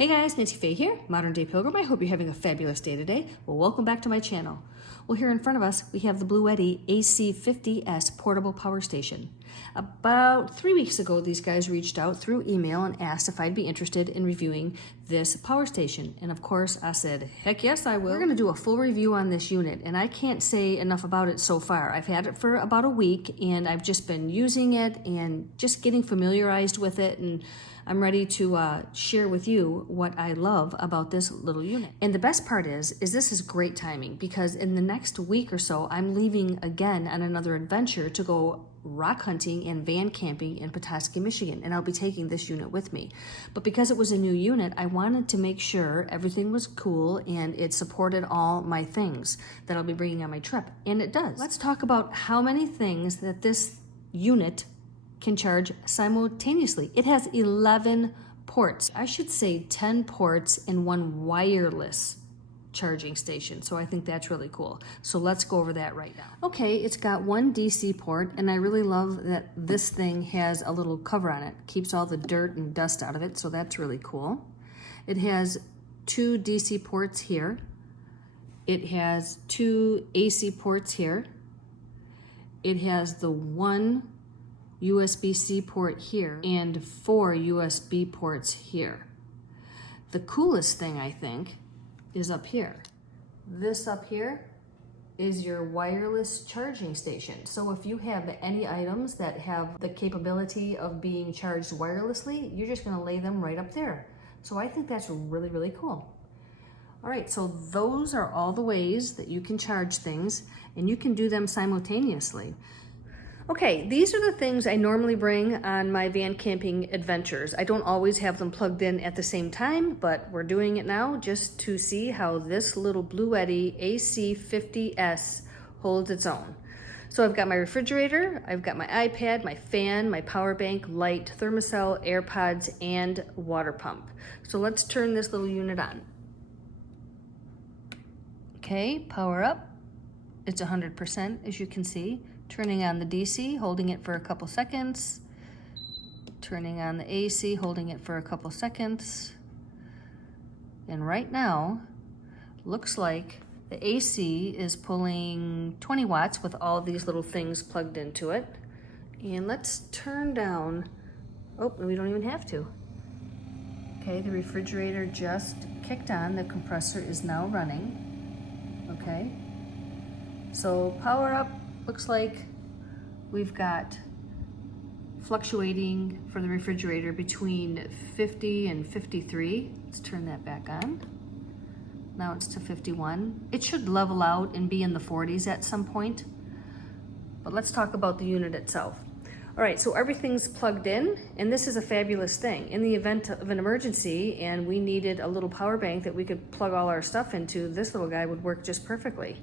Hey guys, Nancy Faye here, Modern Day Pilgrim. I hope you're having a fabulous day today. Well, welcome back to my channel. Well, here in front of us, we have the BLUETTI AC50S portable power station. About 3 weeks ago, these guys reached out through email and asked if I'd be interested in reviewing this power station. And of course, I said, heck yes, I will. We're gonna do a full review on this unit, and I can't say enough about it so far. I've had it for about a week, and I've just been using it and just getting familiarized with it, and I'm ready to share with you what I love about this little unit. And the best part is this is great timing, because in the next week or so, I'm leaving again on another adventure to go rock hunting and van camping in Petoskey, Michigan, and I'll be taking this unit with me. But because it was a new unit, I wanted to make sure everything was cool and it supported all my things that I'll be bringing on my trip, and it does. Let's talk about how many things that this unit can charge simultaneously. It has 11 ports. I should say 10 ports and one wireless charging station. So I think that's really cool. So let's go over that right now. Okay, it's got one DC port, and I really love that this thing has a little cover on it. Keeps all the dirt and dust out of it, so that's really cool. It has two DC ports here. It has two AC ports here. It has the one USB-C port here and 4 USB ports here. The coolest thing, I think, is up here. This up here is your wireless charging station. So if you have any items that have the capability of being charged wirelessly, you're just gonna lay them right up there. So I think that's really, really cool. All right, so those are all the ways that you can charge things, and you can do them simultaneously. Okay, these are the things I normally bring on my van camping adventures. I don't always have them plugged in at the same time, but we're doing it now just to see how this little BLUETTI AC50S holds its own. So I've got my refrigerator, I've got my iPad, my fan, my power bank, light, thermocell, AirPods, and water pump. So let's turn this little unit on. Okay, power up. It's 100%, as you can see. Turning on the DC, holding it for a couple seconds. Turning on the AC, holding it for a couple seconds. And right now, looks like the AC is pulling 20 watts with all these little things plugged into it. And let's turn down, oh, we don't even have to. Okay, the refrigerator just kicked on. The compressor is now running. Okay, so power up. Looks like we've got fluctuating for the refrigerator between 50 and 53. Let's turn that back on. Now it's to 51. It should level out and be in the 40s at some point. But let's talk about the unit itself. All right, so everything's plugged in, and this is a fabulous thing. In the event of an emergency and we needed a little power bank that we could plug all our stuff into, this little guy would work just perfectly.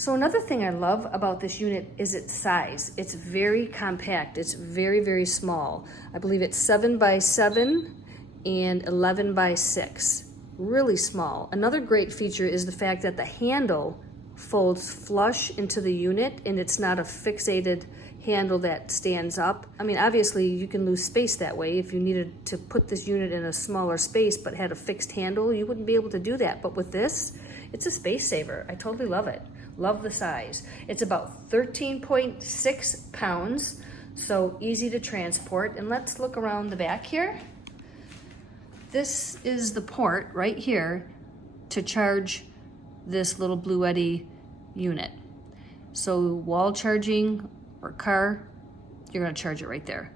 So another thing I love about this unit is its size. It's very compact. It's very, very small. I believe it's 7 by 7 and 11 by 6. Really small. Another great feature is the fact that the handle folds flush into the unit, and it's not a fixated handle that stands up. I mean, obviously you can lose space that way. If you needed to put this unit in a smaller space but had a fixed handle, you wouldn't be able to do that. But with this, it's a space saver. I totally love it. Love the size. It's about 13.6 pounds, so easy to transport. And let's look around the back here. This is the port right here to charge this little BLUETTI unit. So wall charging or car, you're gonna charge it right there.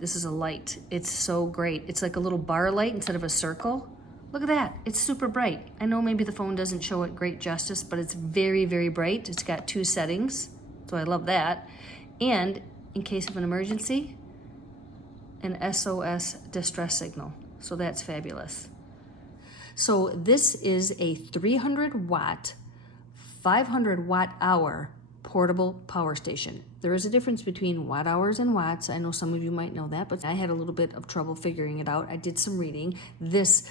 This is a light. It's so great. It's like a little bar light instead of a circle. Look at that, it's super bright. I know maybe the phone doesn't show it great justice, but it's very, very bright. It's got 2 settings, so I love that. And in case of an emergency, an SOS distress signal. So that's fabulous. So this is a 300 watt, 500 watt hour portable power station. There is a difference between watt hours and watts. I know some of you might know that, but I had a little bit of trouble figuring it out. I did some reading. This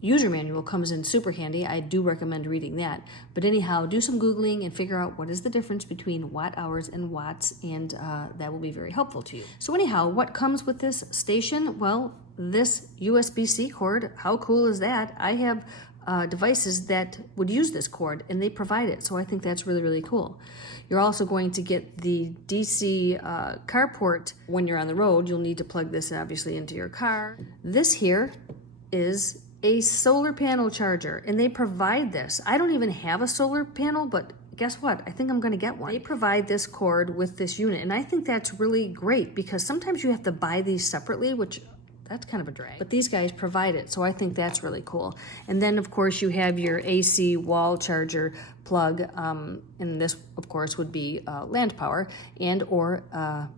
user manual comes in super handy. I do recommend reading that. But anyhow, do some Googling and figure out what is the difference between watt hours and watts, and that will be very helpful to you. So anyhow, what comes with this station? Well, this USB-C cord, how cool is that? I have devices that would use this cord, and they provide it, so I think that's really, really cool. You're also going to get the DC carport. When you're on the road, you'll need to plug this obviously into your car. This here is a solar panel charger, and they provide this. I don't even have a solar panel, but guess what? I think I'm going to get one. They provide this cord with this unit, and I think that's really great because sometimes you have to buy these separately, which that's kind of a drag. But these guys provide it, so I think that's really cool. And then, of course, you have your AC wall charger plug, and this, of course, would be land power and or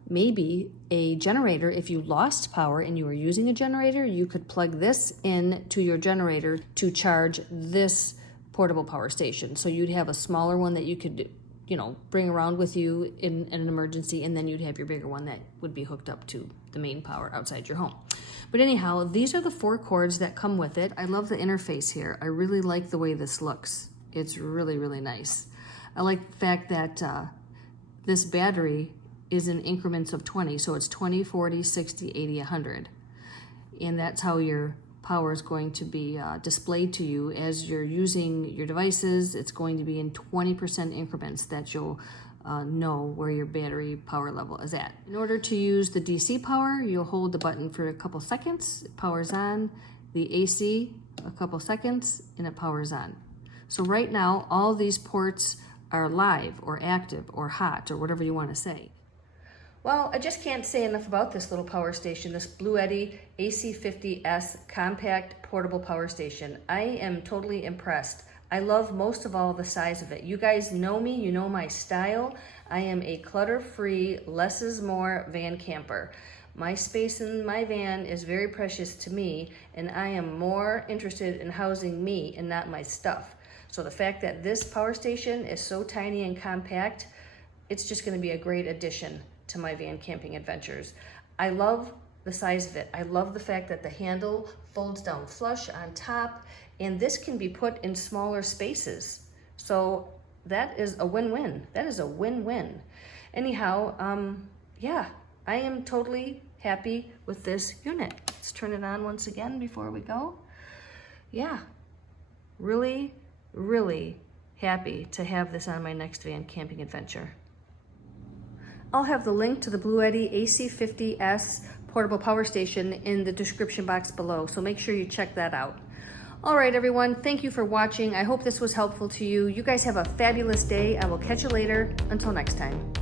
maybe a generator. If you lost power and you were using a generator, you could plug this in to your generator to charge this portable power station. So you'd have a smaller one that you could, you know, bring around with you in an emergency, and then you'd have your bigger one that would be hooked up to the main power outside your home. But anyhow, these are the 4 cords that come with it. I love the interface here. I really like the way this looks. It's really, really nice. I like the fact that this battery is in increments of 20, so it's 20, 40, 60, 80, 100. And that's how your power is going to be displayed to you as you're using your devices. It's going to be in 20% increments that you'll know where your battery power level is at. In order to use the DC power, you'll hold the button for a couple seconds. It powers on. The AC, a couple seconds, and it powers on. So right now, all these ports are live or active or hot or whatever you want to say. Well, I just can't say enough about this little power station, this BLUETTI AC50S compact portable power station. I am totally impressed. I love most of all the size of it. You guys know me, you know my style. I am a clutter-free, less is more van camper. My space in my van is very precious to me, and I am more interested in housing me and not my stuff. So the fact that this power station is so tiny and compact, it's just gonna be a great addition to my van camping adventures. I love the size of it. I love the fact that the handle folds down flush on top, and this can be put in smaller spaces. So that is a win-win. That is a win-win. Anyhow, yeah, I am totally happy with this unit. Let's turn it on once again before we go. Yeah, really, really happy to have this on my next van camping adventure. I'll have the link to the BLUETTI AC50S portable power station in the description box below, so make sure you check that out. All right, everyone, thank you for watching. I hope this was helpful to you. You guys have a fabulous day. I will catch you later. Until next time.